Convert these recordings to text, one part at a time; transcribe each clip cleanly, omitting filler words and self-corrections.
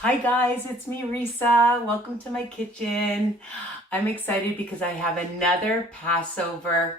Hi guys, it's me Risa. Welcome to my kitchen. I'm excited because I have another Passover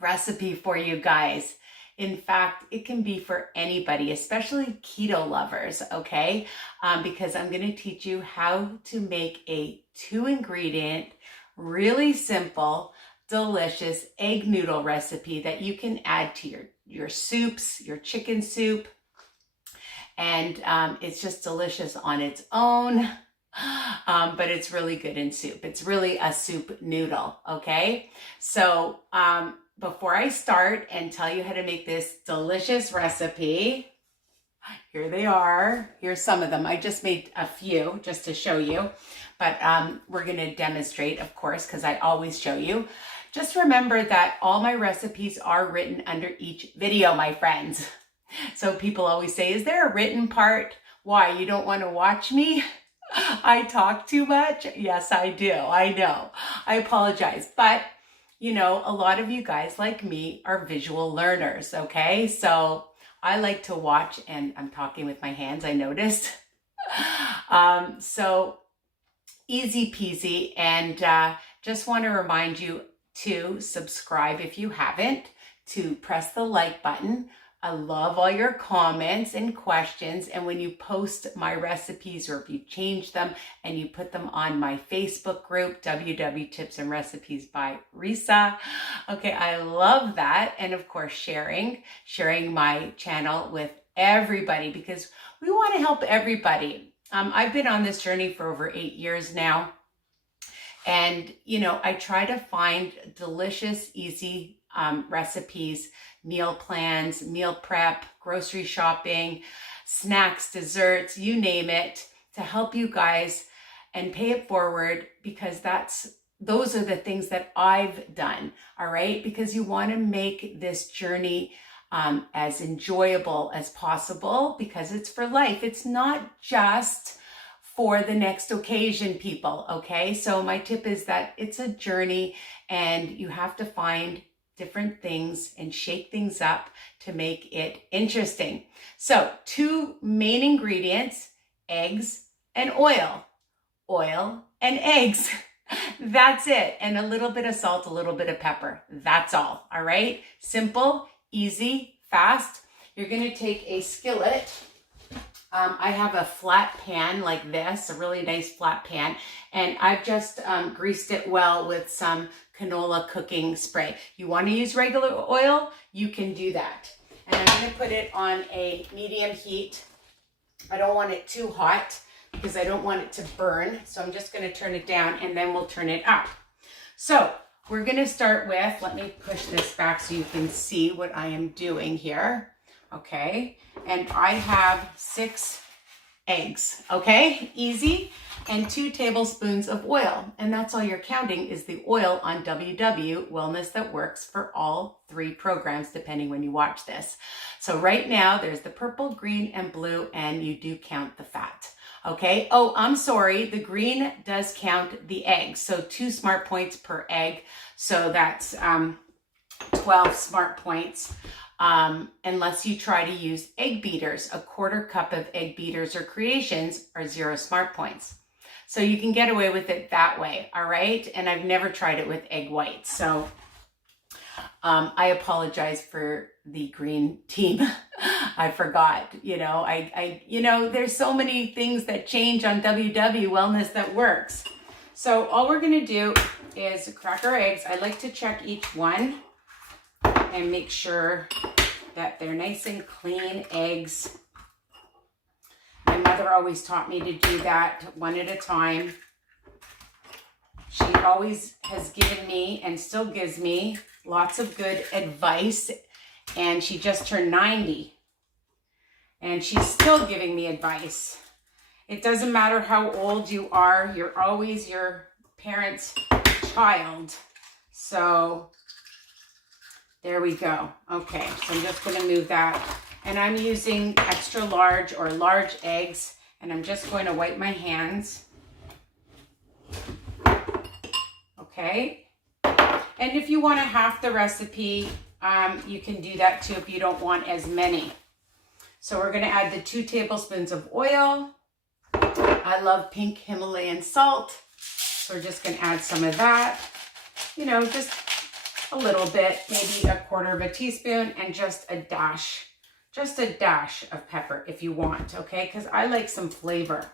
recipe for you guys. In fact, it can be for anybody, especially keto lovers, okay? Because I'm going to teach you how to make a 2-ingredient, really simple, delicious egg noodle recipe that you can add to your soups, your chicken soup, and it's just delicious on its own, but it's really good in soup. It's really a soup noodle, okay? So before I start and tell you how to make this delicious recipe, here they are. Here's some of them. I just made a few just to show you, but we're gonna demonstrate, of course, because I always show you. Just remember that all my recipes are written under each video, my friends. So people always say, is there a written part? Why, you don't want to watch me? I talk too much? Yes, I do. I know. I apologize. But, you know, a lot of you guys like me are visual learners, okay? So I like to watch, and I'm talking with my hands, I noticed. So easy peasy. And just want to remind you to subscribe if you haven't, to press the like button. I love all your comments and questions. And when you post my recipes, or if you change them and you put them on my Facebook group, WW Tips and Recipes by Risa. Okay, I love that. And of course, sharing my channel with everybody, because we want to help everybody. I've been on this journey for over 8 years now. And, you know, I try to find delicious, easy recipes, meal plans, meal prep, grocery shopping, snacks, desserts, you name it, to help you guys and pay it forward, because those are the things that I've done, all right? Because you want to make this journey as enjoyable as possible, because it's for life. It's not just for the next occasion, people, okay? So my tip is that it's a journey, and you have to find different things and shake things up to make it interesting. So 2 main ingredients: eggs and oil. Oil and eggs. That's it. And a little bit of salt, a little bit of pepper. That's all right? Simple, easy, fast. You're gonna take a skillet. I have a flat pan like this, a really nice flat pan, and I've just greased it well with some canola cooking spray. You want to use regular oil, you can do that. And I'm going to put it on a medium heat. I don't want it too hot because I don't want it to burn. So I'm just going to turn it down, and then we'll turn it up. So we're going to start with, let me push this back so you can see what I am doing here. Okay, and I have 6 eggs, okay, easy, and 2 tablespoons of oil, and that's all you're counting is the oil on WW Wellness That Works for all 3 programs, depending when you watch this. So right now there's the purple, green, and blue, and you do count the fat. Okay, oh, I'm sorry, the green does count the eggs, so 2 smart points per egg, so that's 12 smart points. Unless you try to use egg beaters. A 1/4 cup of egg beaters or creations are 0 smart points. So you can get away with it that way, all right? And I've never tried it with egg whites. So I apologize for the green team. I forgot, you know, you know, there's so many things that change on WW Wellness That Works. So all we're gonna do is crack our eggs. I like to check each one and make sure that they're nice and clean eggs. My mother always taught me to do that one at a time. She always has given me, and still gives me, lots of good advice. And she just turned 90. And she's still giving me advice. It doesn't matter how old you are, you're always your parents' child. So there we go. Okay, so I'm just going to move that. And I'm using extra large or large eggs, and I'm just going to wipe my hands. Okay. And if you want to half the recipe, you can do that too if you don't want as many. So we're going to add the 2 tablespoons of oil. I love pink Himalayan salt. So we're just going to add some of that. You know, just a little bit, maybe a quarter of a teaspoon, and just a dash of pepper if you want, okay? Because I like some flavor.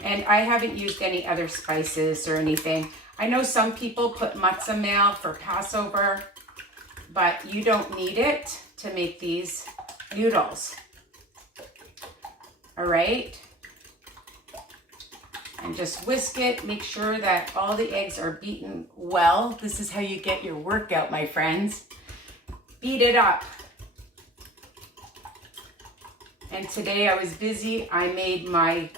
And I haven't used any other spices or anything. I know some people put matzah meal for Passover, but you don't need it to make these noodles. All right? And just whisk it. Make sure that all the eggs are beaten well. This is how you get your workout, my friends. Beat it up. And today I was busy. I made my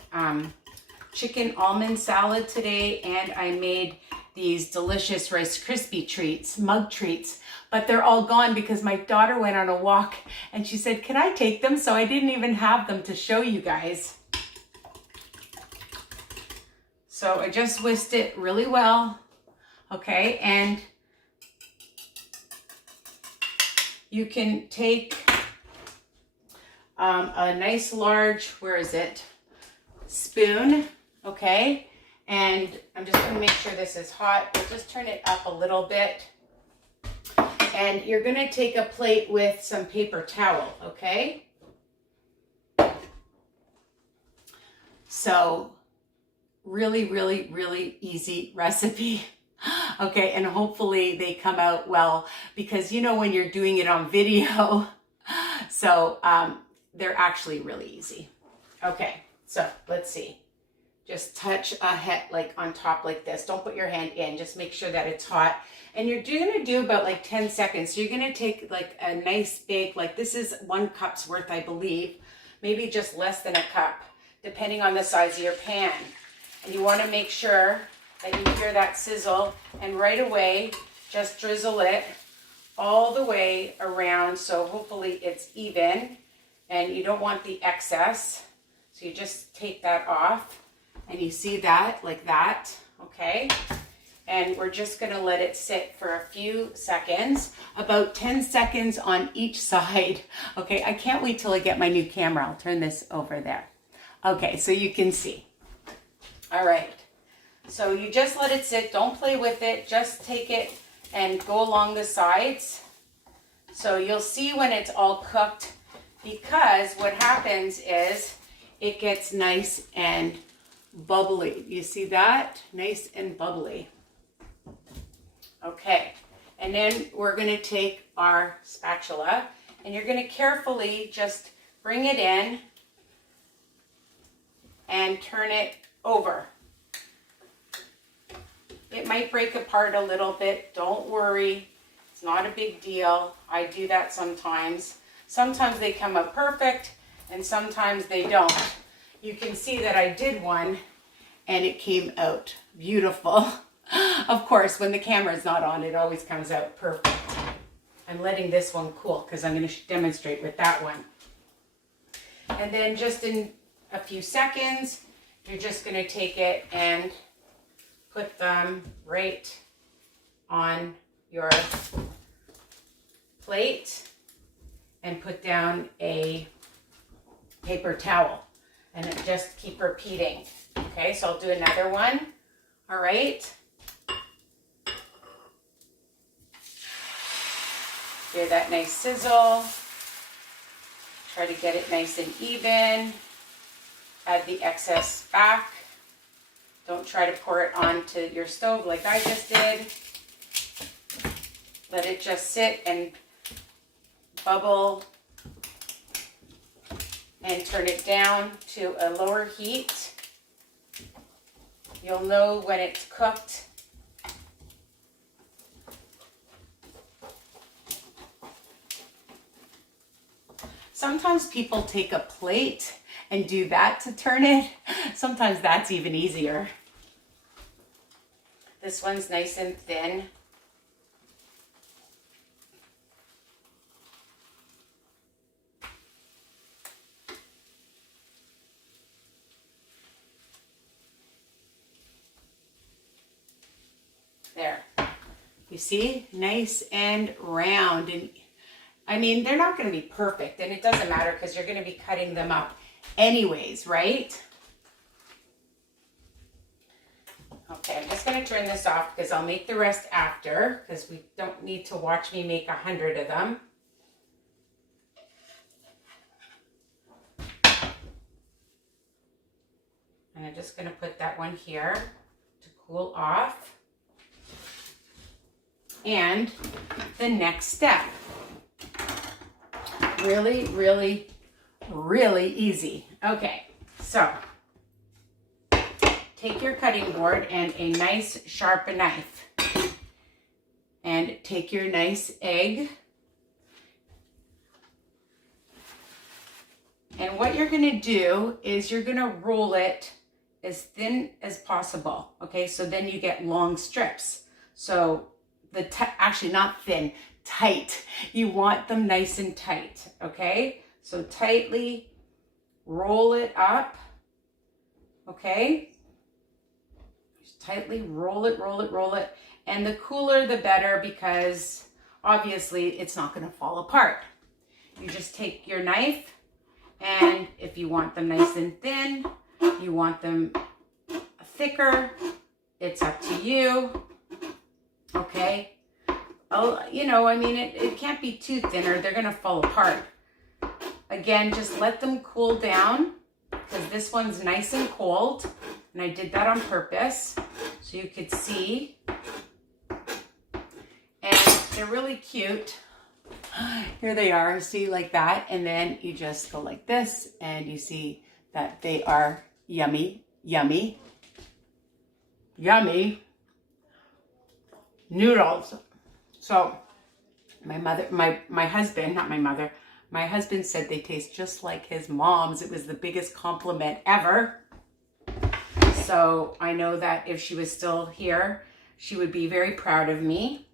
chicken almond salad today, and I made these delicious Rice Krispie treats, mug treats, but they're all gone because my daughter went on a walk and she said, can I take them? So I didn't even have them to show you guys. So I just whisked it really well, okay? And you can take a nice large, where is it? Spoon, okay? And I'm just gonna make sure this is hot. We'll just turn it up a little bit. And you're gonna take a plate with some paper towel, okay? So, really, really, really easy recipe. Okay, and hopefully they come out well, because you know when you're doing it on video, so they're actually really easy. Okay, so let's see. Just touch a head like on top like this. Don't put your hand in. Just make sure that it's hot. And you're gonna do about like 10 seconds. So you're gonna take like a nice big, like this is 1 cup's worth, I believe. Maybe just less than a cup, depending on the size of your pan. And you wanna make sure that you hear that sizzle, and right away, just drizzle it all the way around. So hopefully it's even, and you don't want the excess. So you just take that off. And you see that, like that, okay? And we're just gonna let it sit for a few seconds, about 10 seconds on each side. Okay, I can't wait till I get my new camera. I'll turn this over there. Okay, so you can see. All right, so you just let it sit, don't play with it, just take it and go along the sides. So you'll see when it's all cooked, because what happens is it gets nice and bubbly. You see that? Nice and bubbly. Okay, and then we're going to take our spatula, and you're going to carefully just bring it in and turn it over. It might break apart a little bit. Don't worry. It's not a big deal. I do that sometimes. Sometimes they come out perfect, and sometimes they don't. You can see that I did one and it came out beautiful. Of course, when the camera is not on, it always comes out perfect. I'm letting this one cool because I'm going to demonstrate with that one. And then just in a few seconds, you're just going to take it and put them right on your plate and put down a paper towel. And just keep repeating. Okay, so I'll do another one. All right. Hear that nice sizzle. Try to get it nice and even. Add the excess back. Don't try to pour it onto your stove like I just did. Let it just sit and bubble, and turn it down to a lower heat. You'll know when it's cooked. Sometimes people take a plate and do that to turn it. Sometimes that's even easier. This one's nice and thin. There. You see? Nice and round. And I mean, they're not going to be perfect, and it doesn't matter because you're going to be cutting them up anyways, right? Okay, I'm just going to turn this off because I'll make the rest after, because we don't need to watch me make 100 of them. And I'm just going to put that one here to cool off. And the next step, really, really, really easy. Okay, so take your cutting board and a nice sharp knife, and take your nice egg, and what you're going to do is you're going to roll it as thin as possible. Okay, so then you get long strips. So actually not thin, tight. You want them nice and tight. Okay, so tightly roll it up. Okay, just tightly roll it, roll it, roll it. And the cooler the better, because obviously it's not going to fall apart. You just take your knife, and if you want them nice and thin, you want them thicker, it's up to you. Okay, oh, you know, I mean, it can't be too thin or they're going to fall apart. Again, just let them cool down, because this one's nice and cold, and I did that on purpose so you could see. And they're really cute. Here they are, see, like that, and then you just go like this, and you see that they are yummy, yummy, yummy noodles. So my husband, not my mother, my husband said they taste just like his mom's. It was the biggest compliment ever. So I know that if she was still here, she would be very proud of me.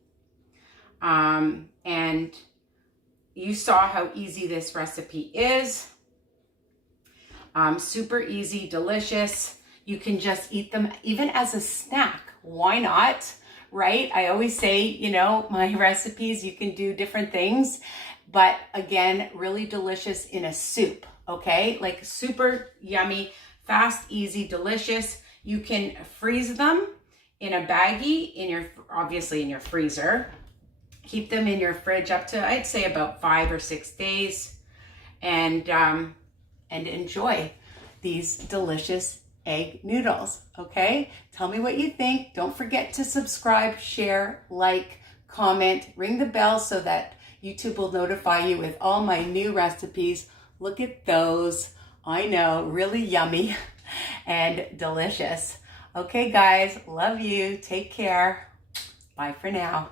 And you saw how easy this recipe is. Super easy, delicious. You can just eat them even as a snack. Why not? Right? I always say, you know, my recipes, you can do different things, but again, really delicious in a soup. Okay, like super yummy, fast, easy, delicious. You can freeze them in a baggie, obviously in your freezer. Keep them in your fridge up to, I'd say, about 5 or 6 days, and enjoy these delicious egg noodles. Okay, tell me what you think. Don't forget to subscribe, share, like, comment, ring the bell so that YouTube will notify you with all my new recipes. Look at those. I know, really yummy and delicious. Okay guys, love you. Take care. Bye for now.